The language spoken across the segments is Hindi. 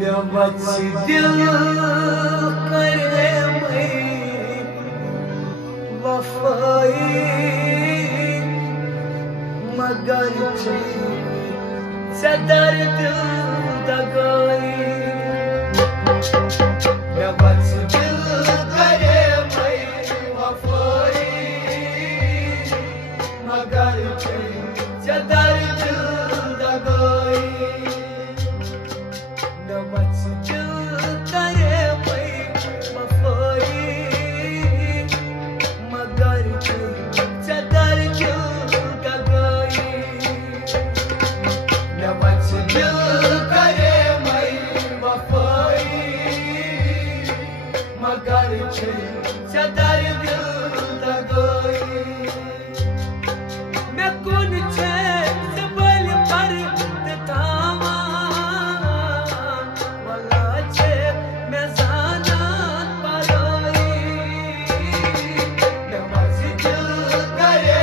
मैं बच दिल करे वफाई मगर सदर दिल दगाई मैं बच दिल करे वफाई मगर सदर दिल दगाई मैं बच दिल करे वफाई मगर सदर दिल दगाई मैं बच दिल करे वफाई मगर सदर दिल दगाई मैं कौन छे सबल पर थामा वाला छे मैं जाना पराई मैं बच दिल करे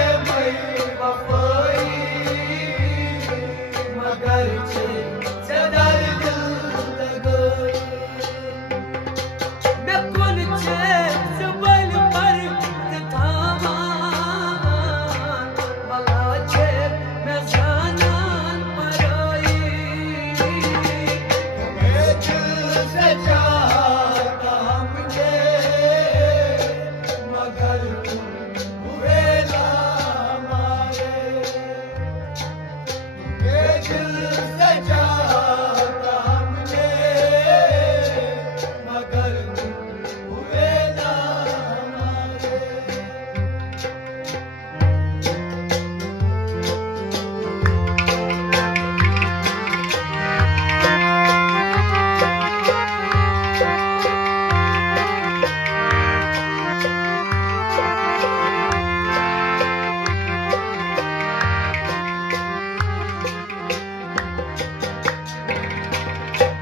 वफाई मगर सदर दिल दगाई मैं कौन छे सबल पर थामा वाला छे मैं जाना पराई मैं दिल से चाहता मुझे मगर हुए ना मारे मैं दिल से चाहता मुझे मगर हुए ना मारे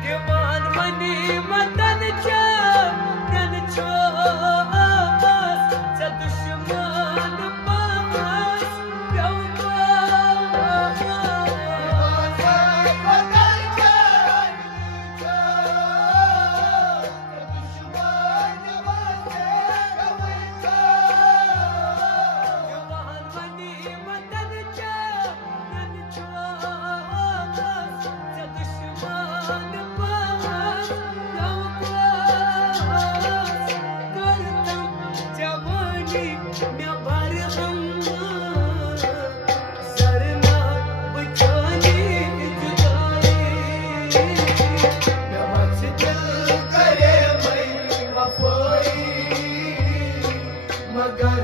दीवान मनी मदन छो दुश्मन पास मगर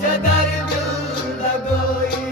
सदर दिल दगाई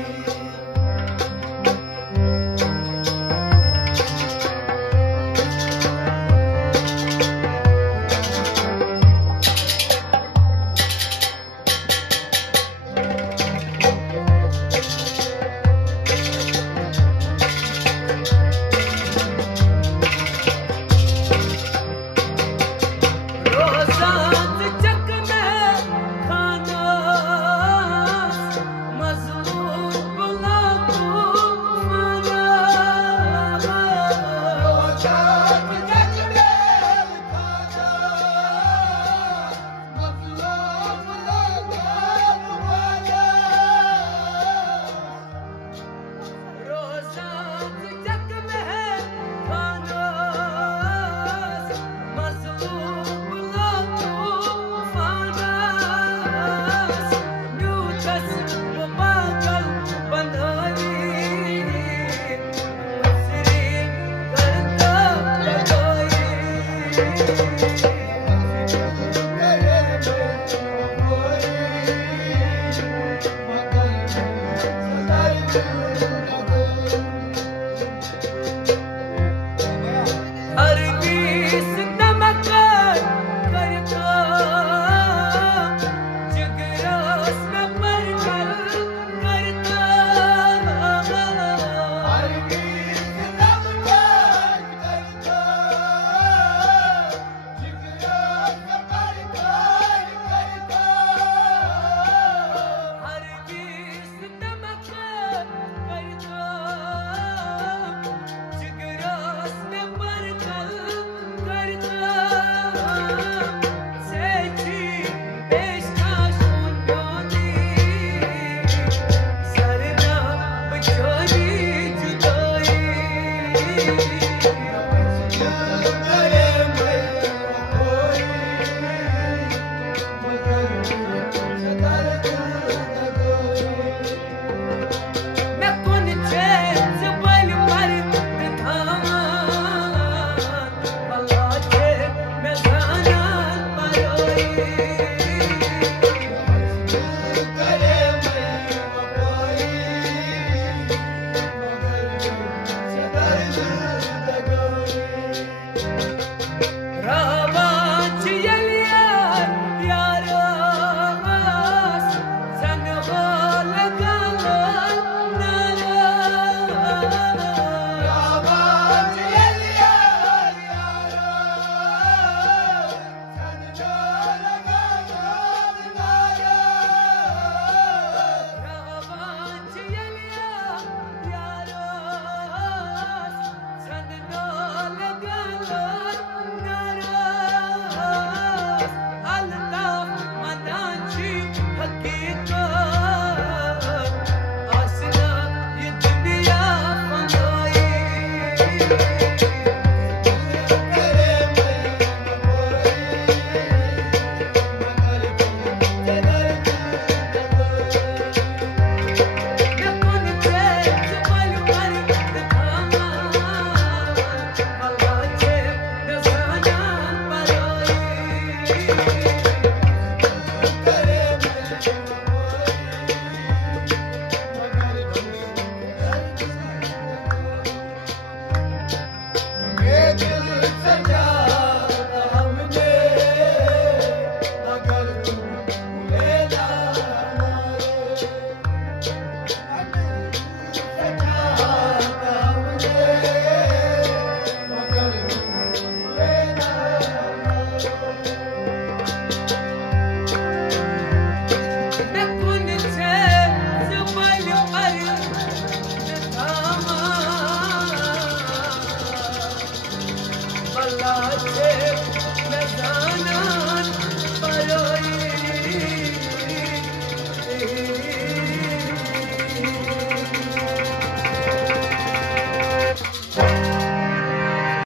सजा